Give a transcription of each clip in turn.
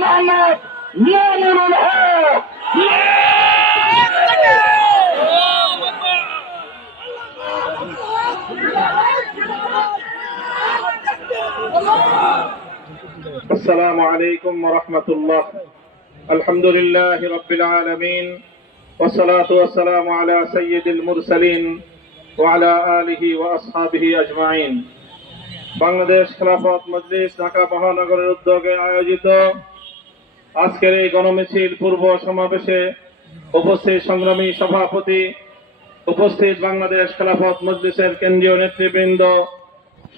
মোহাম্মদ মিয়ানুল হক। السلام عليكم ورحمة الله. الحمد لله رب العالمين والصلاة والسلام على سيد المرسلين وعلى آله وأصحابه أجمعين. বাংলাদেশ খেলাফত মজলিস ঢাকা মহানগরের উদ্যোগে আয়োজিত আজকের এই গণমিছিল পূর্ব সমাবেশে উপস্থিত সংগ্রামী সভাপতি, উপস্থিত বাংলাদেশ খেলাফত মজলিসের কেন্দ্রীয় নেতৃবৃন্দ,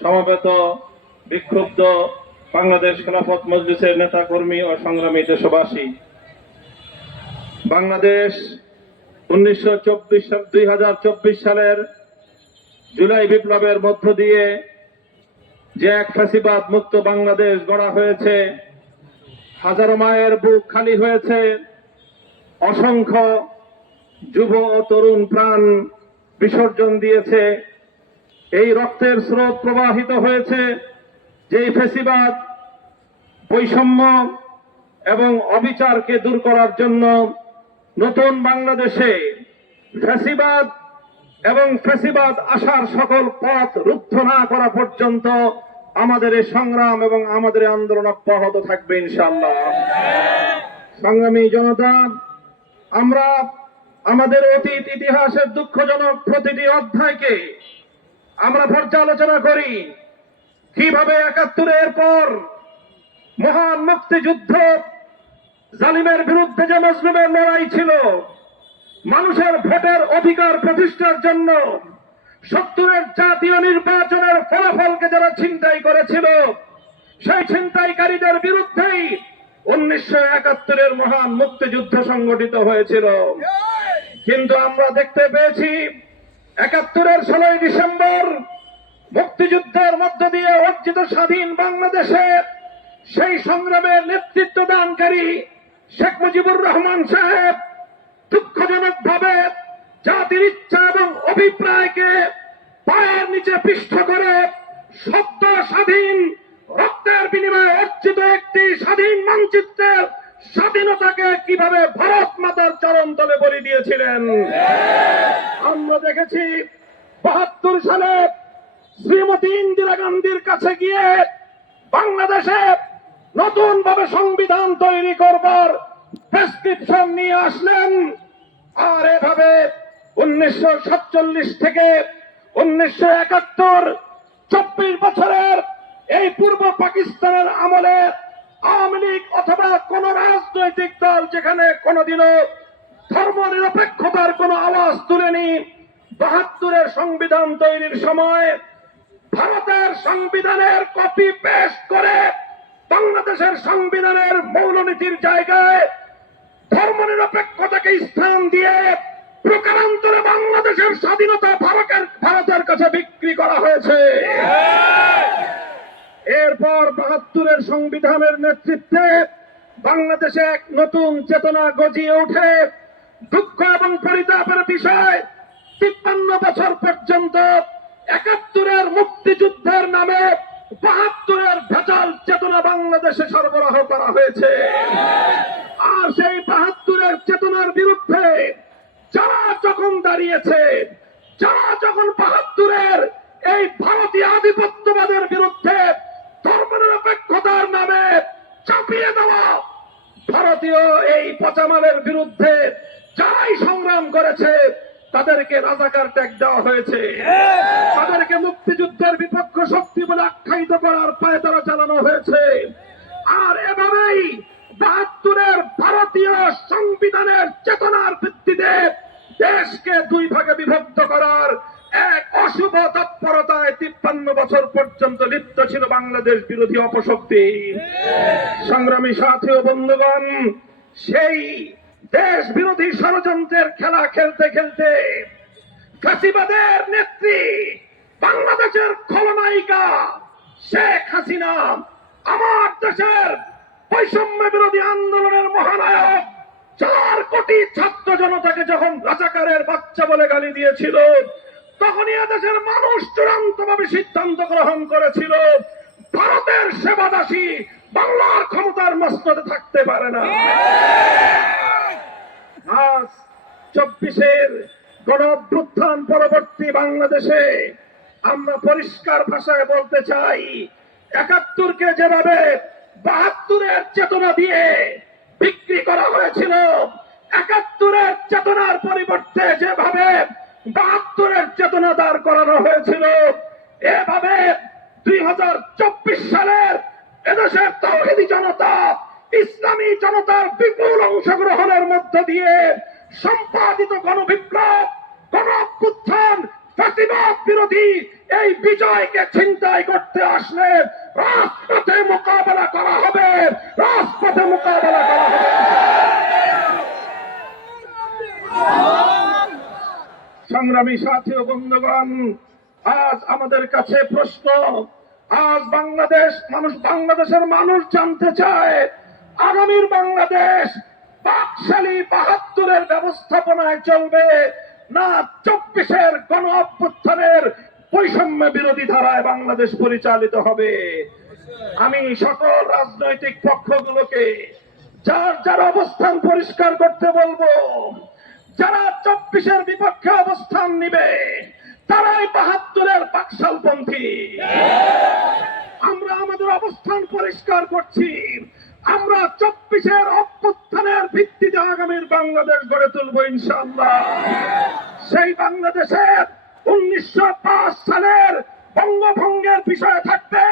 সমবেত বিক্ষুব্ধ বাংলাদেশ খেলাফত মজলিসের নেতা কর্মী ও সংগ্রামী দেশবাসী, বাংলাদেশ 2024 সালের জুলাই বিপ্লবের মধ্য দিয়ে যে এক ফ্যাসিবাদ মুক্ত বাংলাদেশ গড়া হয়েছে, হাজারো মায়ের বুক খালি হয়েছে, অসংখ্য যুব ও তরুণ প্রাণ বিসর্জন দিয়েছে, এই রক্তের স্রোত প্রবাহিত হয়েছে যেই ফ্যাসিবাদ, বৈষম্য এবং অবিচারকে দূর করার জন্য নতুন বাংলাদেশে ফ্যাসিবাদ এবং ফ্যাসিবাদ আসার সকল পথ রুদ্ধ না করা পর্যন্ত আমাদের এই সংগ্রাম এবং আমাদের আন্দোলন অব্যাহত থাকবে ইনশাআল্লাহ। সংগ্রামী জনতা, আমরা আমাদের অতীত ইতিহাসের দুঃখজনক প্রতিটি অধ্যায়কে আমরা পর্যালোচনা করি, কিভাবে ৭১-এর পর মহান মুক্তিযুদ্ধ, জালিমের বিরুদ্ধে যে মজলুমের লড়াই ছিল, মানুষের ভোটের অধিকার প্রতিষ্ঠার জন্য ৭০-এর জাতীয় নির্বাচনের ফলাফলকে যারা ছিনতাই করেছিল, সেই ছিনতাইকারীদের বিরুদ্ধেই ১৯৭১-এর মহান মুক্তিযুদ্ধ সংগঠিত হয়েছিল। কিন্তু আমরা দেখতে পেয়েছি ৭১-এর ১৬ই ডিসেম্বর মুক্তিযুদ্ধের মধ্য দিয়ে অর্জিত স্বাধীন বাংলাদেশে সেই সংগ্রামের নেতৃত্ব দানকারী শেখ মুজিবুর রহমান সাহেব দুঃখজনক ভাবে জাতির ইচ্ছা এবং অভিপ্রায়কে পায়ের নিচে পিষ্ট করে সদ্য স্বাধীন রক্তের বিনিময়ে অর্জিত একটি স্বাধীন মানচিত্রের স্বাধীনতাকে কিভাবে ভারত মাতার চরণ তলে বলি দিয়েছিলেন। আমরা দেখেছি ৭২ সালে শ্রীমতী ইন্দিরা গান্ধীর কাছে গিয়ে বাংলাদেশে নতুন ভাবে সংবিধান তৈরি করবার প্রেসক্রিপশন নিয়ে আসলেন। আর এভাবে ১৯৪৭ থেকে ১৯৭১, ২৪ বছরের এই পূর্ব পাকিস্তানের আমলে আওয়ামী লীগ অথবা কোন রাজনৈতিক দল যেখানে কোনদিনও ধর্ম নিরপেক্ষতার কোন আওয়াজ তুলেনি, ৭২-এর সংবিধান তৈরির সময় ভারতের সংবিধানের কপি পেস্ট করে বাংলাদেশের সংবিধানের মৌলনীতির জায়গায় ধর্মনিরপেক্ষতাকে স্থান দিয়ে প্রকারান্তরে বাংলাদেশের স্বাধীনতা ভারতের কাছে বিক্রি করা হয়েছে। এরপর ৭২-এর সংবিধানের নেতৃত্বে বাংলাদেশে এক নতুন চেতনা গজিয়ে ওঠে। দুঃখ এবং পরিতাপের বিষয়, ৫৩ বছর পর্যন্ত ৭১-এর মুক্তিযুদ্ধের নামে ৭২-এর ভেজাল চেতনা বাংলাদেশে সরবরাহ করা হয়েছে। আর সেই ৭২-এর চেতনার বিরুদ্ধে যারা যখন দাঁড়িয়েছে, যারা যখন ৭২-এর এই ভারতীয় আধিপত্যবাদের বিরুদ্ধে ধর্মনিরপেক্ষতার নামে চাপিয়ে দেওয়া ভারতীয় এই পচামালের বিরুদ্ধে যারাই সংগ্রাম করেছে, তাদেরকে রাজাকার ট্যাগ দেওয়া হয়েছে, তাদেরকে মুক্তিযুদ্ধের বিপক্ষ শক্তি বলে আখ্যায়িত করার পায়তারা চালানো হয়েছে। আর এভাবেই ৭২-এর ভারতীয় সংবিধানের চেতনার ভিত্তিতে দেশকে দুই ভাগে বিভক্ত করার এক অশুভ তৎপরতায় ৫৩ বছর পর্যন্ত লিপ্ত ছিল বাংলাদেশ বিরোধী অপশক্তি। সংগ্রামী সাথী ও বন্ধুগণ, সেই দেশ বিরোধী ষড়যন্ত্রের খেলা খেলতে খেলতে ফ্যাসিবাদের নেত্রী, বাংলাদেশের খলনায়িকা শেখ হাসিনা, আমার দেশের বৈষম্য বিরোধী আন্দোলনের মহানায়ক ৪ কোটি ছাত্র জনতাকে যখন রাজাকারের বাচ্চা বলে গালি দিয়েছিল, তখনই দেশের মানুষ চূড়ান্তভাবে সিদ্ধান্ত গ্রহণ করেছিল ভারতের সেবাদাসী বাংলার ক্ষমতার মসনদে থাকতে পারে না। আজ 24-এর গণ অভ্যুত্থান পরবর্তী বাংলাদেশে আমরা পরিষ্কার ভাষায় বলতে চাই, 71-কে যেভাবে 72-এর চেতনা দিয়ে বিক্রি করা হয়েছিল, 71-এর চেতনার পরিবর্তে যেভাবে 72-এর চেতনা দাঁড় করানো হয়েছিল, এভাবে 2024 সালের এদেশের তাওহীদি জনতা, ইসলামী জনতার বিপুল অংশগ্রহণের মধ্য দিয়ে সম্পাদিত গণবিপ্লব, গণ অভ্যুত্থান, ফ্যাসিবাদ বিরোধী এই বিজয়কে ছিনতাই করতে আসলে রাজপথে মোকাবেলা করা হবে, রাজপথে মোকাবেলা করা হবে। সংগ্রামী সাথী ও বন্ধুগণ, আজ আমাদের কাছে প্রশ্ন, আজ বাংলাদেশের মানুষ জানতে চায়, আগামীর বাংলাদেশ বাকশালী 72-এর ব্যবস্থাপনায় চলবে না 24-এর গণ অভ্যুত্থানের বৈষম্য বিরোধী ধারায় বাংলাদেশ পরিচালিত হবে। আমি সকল রাজনৈতিক পক্ষগুলোকে যার যার অবস্থান পরিষ্কার করতে বলবো। যারা 24-এর বিপক্ষে অবস্থান নিবে তারাই 72-এর বাকশালপন্থী। আমরা আমাদের অবস্থান পরিষ্কার করছি। আমরা 24-এর অভ্যুত্থানের ভিত্তিতে আগামীর বাংলাদেশ গড়ে তুলব ইনশাআল্লাহ। সেই বাংলাদেশের 1905 সালের বঙ্গভঙ্গের বিষয় থাকবে,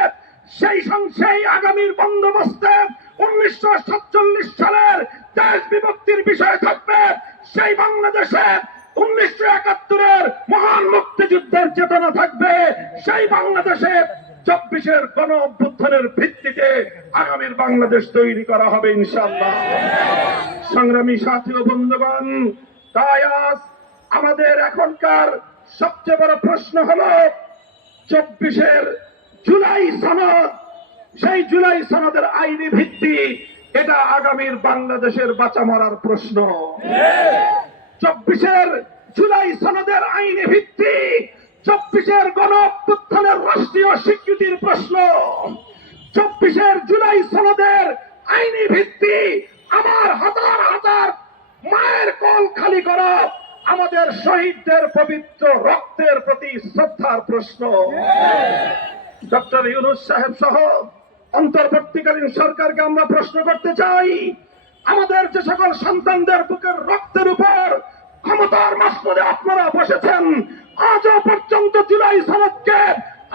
সেই আগামীর বন্দোবস্তে 1947 সালের দেশ বিভক্তির বিষয় থাকবে, সেই বাংলাদেশে 1971-এর মহান মুক্তিযুদ্ধের চেতনা থাকবে, সেই বাংলাদেশে 24-এর গণ অভ্যুত্থানের ভিত্তিতে আগামীর বাংলাদেশ তৈরি করা হবে ইনশাআল্লাহ। সংগ্রামী সাথী ও বন্ধুগণ, তাই আজ আমাদের এখনকার সবচেয়ে বড় প্রশ্ন হলো 24-এর জুলাই সনদ, সেই জুলাই সনদের আইনি ভিত্তি, এটা আগামীর বাংলাদেশের বাঁচা মরার প্রশ্ন। 24-এর জুলাই সনদের আইনি ভিত্তি 24-এর গণ অভ্যুত্থানের রাষ্ট্রীয় স্বীকৃতির প্রশ্ন। 24-এর জুলাই সনদের আইনি ভিত্তি আমার হাজার হাজার মায়ের কোল খালি করা আমাদের শহীদদের পবিত্র রক্তের প্রতি শ্রদ্ধার প্রশ্ন। ডক্টর ইউনূস সাহেব সহ অন্তর্বর্তীকালীন সরকারকে আমরা প্রশ্ন করতে চাই, আমাদের যে সকল সন্তানদের বুকের রক্তের উপর ক্ষমতার মাসনদে আপনারা বসেছেন, আজও পর্যন্ত জুলাই সনদকে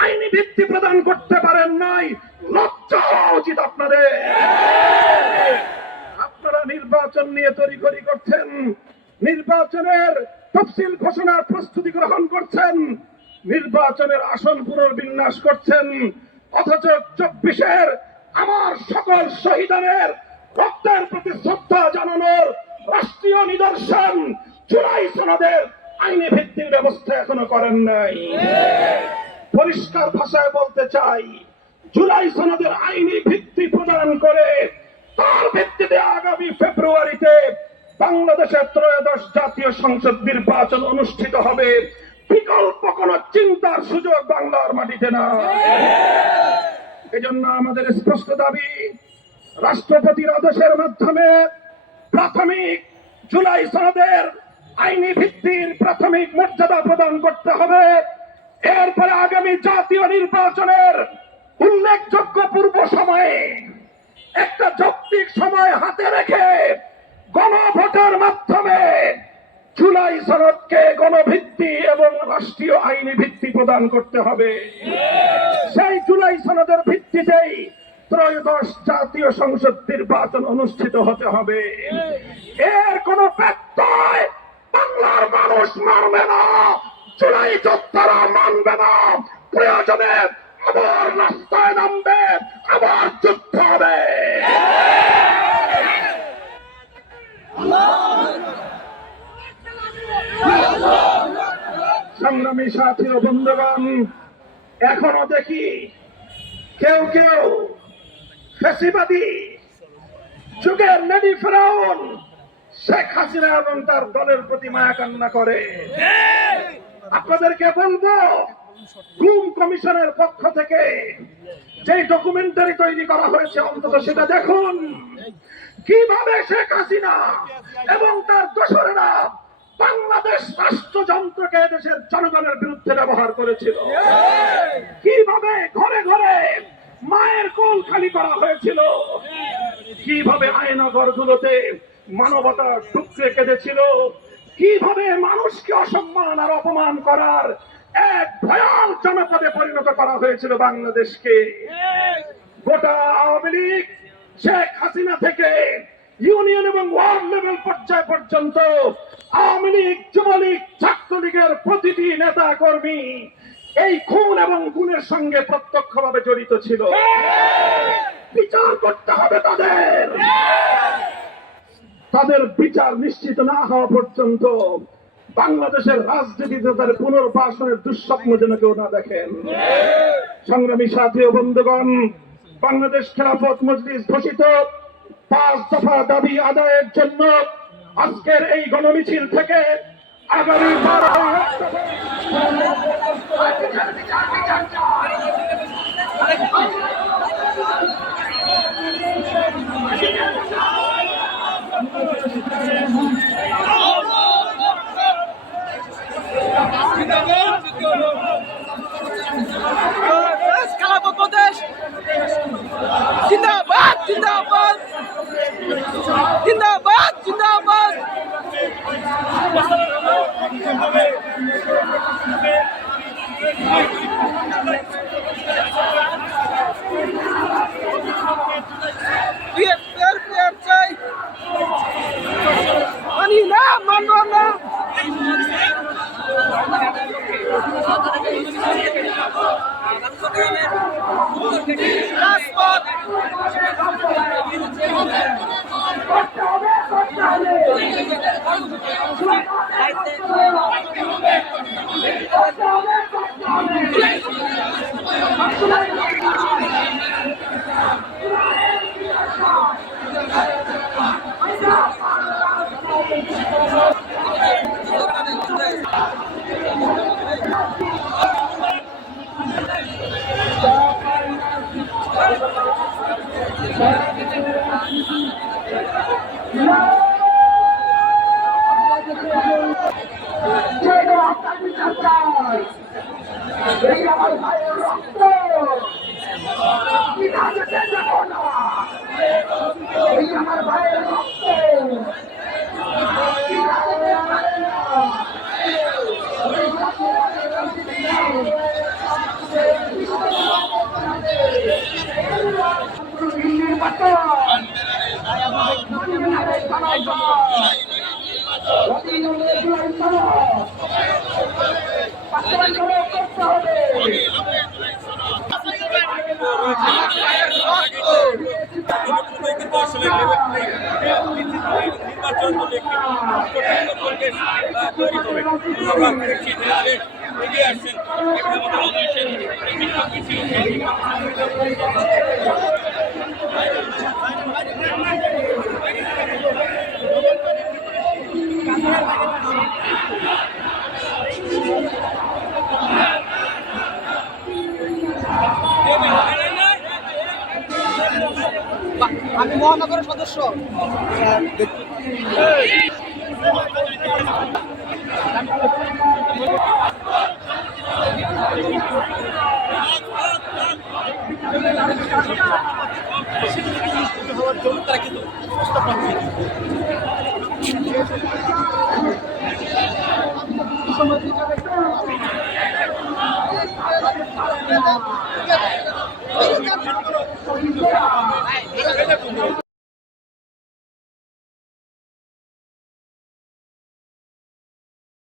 আইনি ভিত্তি প্রদান করতে পারেন নাই। লজ্জা হওয়া উচিত আপনাদের। আপনারা নির্বাচন নিয়ে তড়িঘড়ি করছেন, নির্বাচনের তফসিল ঘোষণার প্রস্তুতি গ্রহণ করছেন, নির্বাচনের আসন পুনর্বিন্যাস করছেন, অথচ 24-এর আমার সকল শহীদের রক্তের প্রতি শ্রদ্ধা জানানোর রাষ্ট্রীয় নিদর্শন জুলাই সনদের আইনি ভিত্তির ব্যবস্থা এখনো করেন নাই। পরিষ্কার ভাষায় বলতে চাই, জুলাই সনদের আইনি ভিত্তি প্রদান করে তার ভিত্তিতে আগামী ফেব্রুয়ারিতে বাংলাদেশের 13শ জাতীয় সংসদ নির্বাচন অনুষ্ঠিত হবে। বিকল্প কোন চিন্তার সুযোগ বাংলার মাটিতে না। এজন্য আমাদের স্পষ্ট দাবি, রাষ্ট্রপতির আদেশের মাধ্যমে প্রাথমিক জুলাই সনদের আইনি ভিত্তির প্রাথমিক মর্যাদা প্রদান করতে হবে। এরপরে আগামী জাতীয় নির্বাচনের উল্লেখযোগ্য পূর্ব সময়ে একটা যৌক্তিক সময় হাতে রেখে গণভোটের মাধ্যমে জুলাই সনদকে গণভিত্তি এবং রাষ্ট্রীয় আইনি ভিত্তি প্রদান করতে হবে। সেই জুলাই সনদের ভিত্তিতেই 13শ জাতীয় সংসদ নির্বাচন অনুষ্ঠিত হতে হবে। এর কোন ব্যত্যয় বাংলার মানুষ মানবে না, জুলাই যোদ্ধারা মানবে না। প্রয়োজনে আবার রাস্তায় নামবে, আবার যুদ্ধ হবে। সংগ্রামী সাথী ও বন্ধুগণ, এখনো দেখি কেউ কেউ ফ্যাসিবাদী যুগের নেডি ফেরাউন শেখ হাসিনা এবং তার দলের প্রতি মায়া কান্না করে। আপনাদেরকে বলবো, গুম কমিশনের পক্ষ থেকে যে ডকুমেন্টারি তৈরি করা হয়েছে অন্তত সেটা দেখুন, কিভাবে শেখ হাসিনা এবং তার দোসরেরা বাংলাদেশ রাষ্ট্রযন্ত্রকে দেশের জনগণের বিরুদ্ধে ব্যবহার করেছিল, কিভাবে ঘরে ঘরে মায়ের কোল খালি করা হয়েছিল, কিভাবে আয়নাঘরগুলোতে মানবতা টুকরে কেঁদেছিল, কিভাবে মানুষকে অসম্মান আর অপমান করার এক ভয়াল জনপদে পরিণত করা হয়েছিল বাংলাদেশকে। গোটা আওয়ামী লীগ শেখ হাসিনা থেকে ইউনিয়ন এবং ওয়ার্ড লেভেল পর্যায় পর্যন্ত আওয়ামী লীগ, যুবলীগ, ছাত্রলীগের প্রতিটি নেতা কর্মী এই খুন এবং গুণের সঙ্গে প্রত্যক্ষভাবে জড়িত ছিল। বিচার করতে হবে তাদের বিচার নিশ্চিত না হওয়া পর্যন্ত বাংলাদেশের রাজনীতিতে তাদের পুনর্বাসনের দুঃস্বপ্ন যেন কেউ না দেখেন। সংগ্রামী সাথী ও বন্ধুগণ, বাংলাদেশ খেলাফত মজলিস ঘোষিত 5 দফা দাবি আদায়ের জন্য আজকের এই গণমিছিল থেকে আগামী 12 জিন্দাবাদ জিন্দাবাদ জিন্দাবাদ জিন্দাবাদ। চাই মানি না, মানব না। আমার ভাইয়ের রক্ত এই আমার ভাইয়ের রক্ত আমি মহানগরের সদস্য।